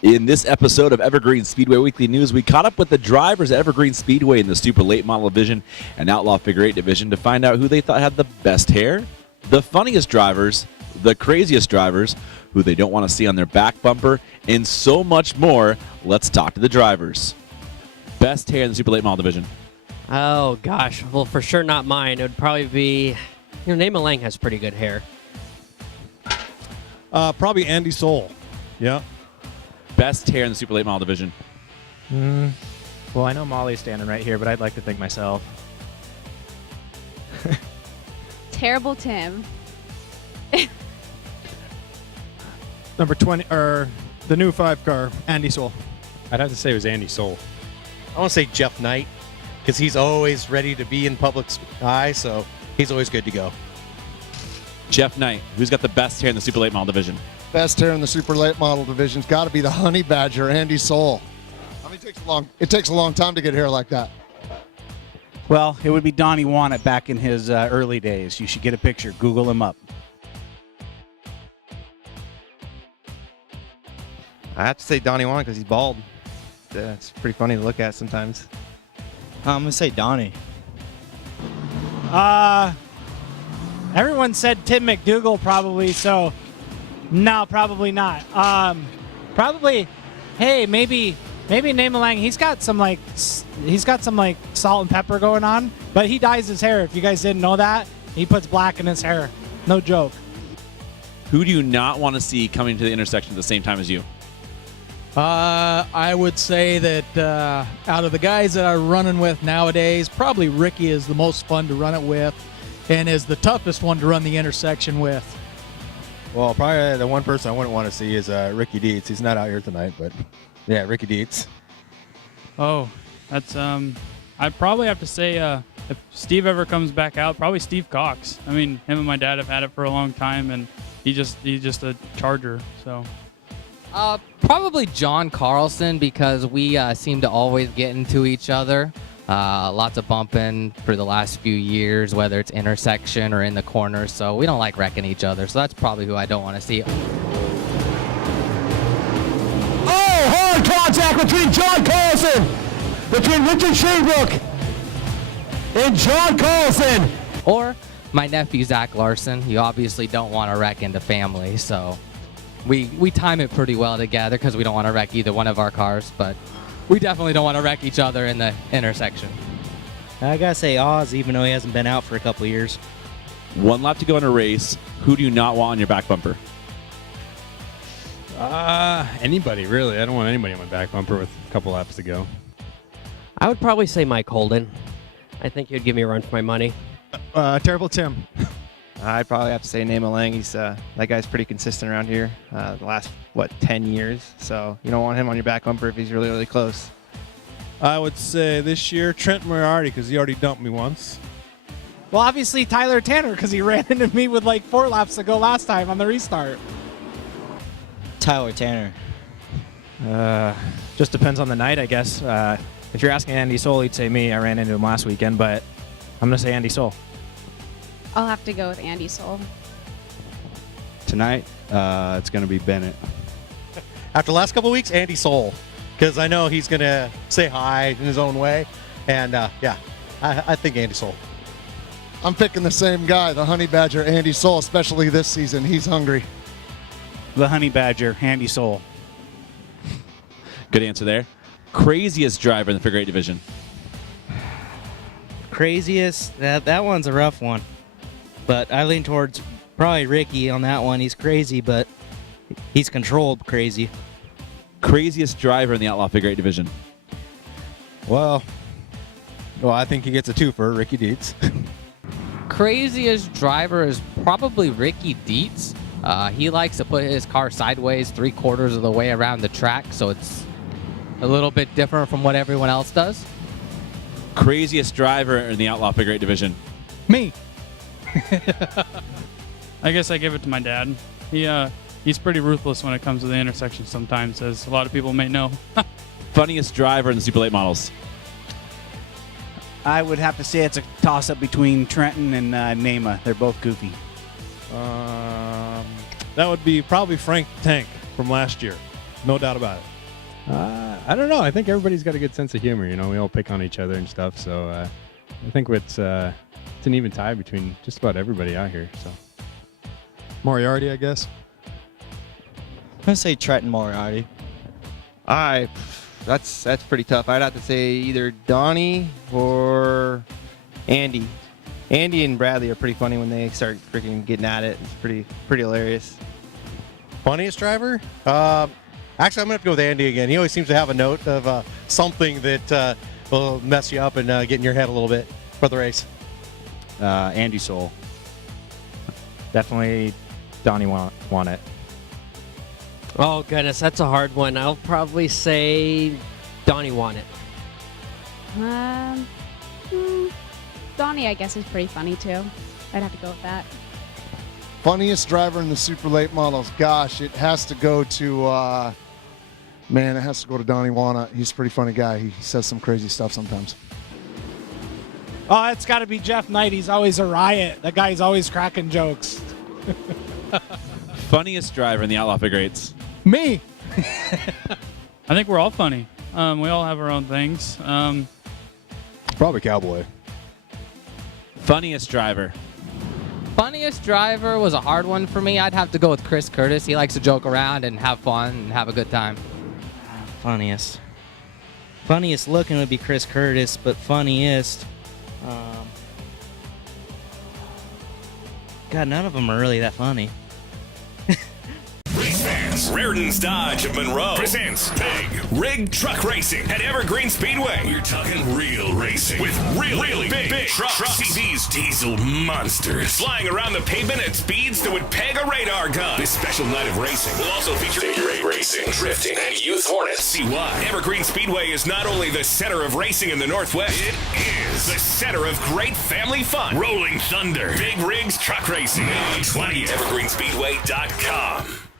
In this episode of Evergreen Speedway Weekly News, we caught up with the drivers at Evergreen Speedway in the Super Late Model Division and Outlaw Figure 8 Division to find out who they thought had the best hair, the funniest drivers, the craziest drivers, who they don't want to see on their back bumper, and so much more. Let's talk to the drivers. Best hair in the Super Late Model Division. Oh, gosh. Well, for sure not mine. It would probably be... Naima Lang has pretty good hair. Probably Andy Soul. Yeah. Best hair in the Super Late Model Division. Well, I know Molly's standing right here, but I'd like to think myself. Terrible Tim. Number 20, or the new 5 car, Andy Soul. I'd have to say it was Andy Soul. I want to say Jeff Knight, because he's always ready to be in public's eye, so he's always good to go. Jeff Knight, who's got the best hair in the Super Late Model Division? Best hair in the Super Late Model Division's got to be the Honey Badger, Andy Soul. I mean, it takes a long time to get hair like that. Well, it would be Donnie Wannett back in his early days. You should get a picture. Google him up. I have to say Donnie Wannett because he's bald. It's pretty funny to look at sometimes. I'm going to say Donnie. Everyone said Tim McDougal probably, so no, probably not. Probably, hey, maybe Naima Lang. He's got some like salt and pepper going on, but he dyes his hair. If you guys didn't know that, he puts black in his hair. No joke. Who do you not want to see coming to the intersection at the same time as you? I would say that out of the guys that I'm running with nowadays, probably Ricky is the most fun to run it with and is the toughest one to run the intersection with. Well, probably the one person I wouldn't want to see is Ricky Dietz. He's not out here tonight, but yeah, Ricky Dietz. Oh, that's I'd probably have to say if Steve ever comes back out, probably Steve Cox. I mean, him and my dad have had it for a long time, and he's just a charger. So. Probably John Carlson because we seem to always get into each other. Lots of bumping for the last few years, whether it's intersection or in the corners. So we don't like wrecking each other. So that's probably who I don't want to see. Oh, hard contact between John Carlson, between Richard Shingbrook and John Carlson. Or my nephew, Zach Larson. You obviously don't want to wreck into family. So we time it pretty well together because we don't want to wreck either one of our cars. But we definitely don't want to wreck each other in the intersection. I gotta say Oz, even though he hasn't been out for a couple of years. One lap to go in a race. Who do you not want on your back bumper? Anybody, really. I don't want anybody on my back bumper with a couple laps to go. I would probably say Mike Holden. I think he'd give me a run for my money. Terrible Tim. I'd probably have to say Naima Lang. He's that guy's pretty consistent around here the last, 10 years. So you don't want him on your back bumper if he's really, really close. I would say this year Trent Moriarty because he already dumped me once. Well, obviously Tyler Tanner because he ran into me with like 4 laps to go last time on the restart. Tyler Tanner. Just depends on the night, I guess. If you're asking Andy Soul, he'd say me. I ran into him last weekend, but I'm going to say Andy Soul. I'll have to go with Andy Soul. Tonight, it's going to be Bennett. After the last couple weeks, Andy Soul, because I know he's going to say hi in his own way. And, I think Andy Soul. I'm picking the same guy, the Honey Badger, Andy Soul, especially this season. He's hungry. The Honey Badger, Andy Soul. Good answer there. Craziest driver in the Figure 8 Division. Craziest? That one's a rough one. But I lean towards probably Ricky on that one. He's crazy, but he's controlled crazy. Craziest driver in the Outlaw Figure 8 Division. Well, I think he gets a 2 for Ricky Dietz. Craziest driver is probably Ricky Dietz. He likes to put his car sideways 3/4 of the way around the track, so it's a little bit different from what everyone else does. Craziest driver in the Outlaw Figure 8 Division. Me. I guess I give it to my dad. He's pretty ruthless when it comes to the intersection sometimes, as a lot of people may know. Funniest driver in the Super Late Models. I would have to say it's a toss-up between Trenton and Naima. They're both goofy. That would be probably Frank the Tank from last year. No doubt about it. I don't know. I think everybody's got a good sense of humor. You know, we all pick on each other and stuff. So I think it's an even tie between just about everybody out here. So Moriarty, I guess. I'm gonna say Trenton Moriarty. That's pretty tough. I'd have to say either Donnie or Andy. Andy and Bradley are pretty funny when they start freaking getting at it. It's pretty hilarious. Funniest driver? Actually, I'm going to have to go with Andy again. He always seems to have a note of something that will mess you up and get in your head a little bit for the race. Andy Soul. Definitely Donnie won it. Oh, goodness. That's a hard one. I'll probably say Donnie won it. Donnie, I guess, is pretty funny, too. I'd have to go with that. Funniest driver in the super late models. Gosh, it has to go to, man, it has to go to Donnie Wana. He's a pretty funny guy. He says some crazy stuff sometimes. Oh, it's got to be Jeff Knight. He's always a riot. That guy's always cracking jokes. Funniest driver in the Outlaw Figure Eights. Me. I think we're all funny. We all have our own things. probably Cowboy. Funniest driver. Funniest driver was a hard one for me. I'd have to go with Chris Curtis. He likes to joke around and have fun and have a good time. Funniest looking would be Chris Curtis, but funniest, God, none of them are really that funny. Race fans, Raritan's Dodge of Monroe presents Big Rig Truck Racing at Evergreen Speedway. We're talking real racing with really big trucks. See these diesel monsters flying around the pavement at speeds that would peg a radar gun. This special night of racing will also feature figure eight racing, drifting, and youth hornets. See why Evergreen Speedway is not only the center of racing in the Northwest, it is the center of great family fun. Rolling Thunder, Big Rigs Truck Racing, May 20th, evergreenspeedway.com.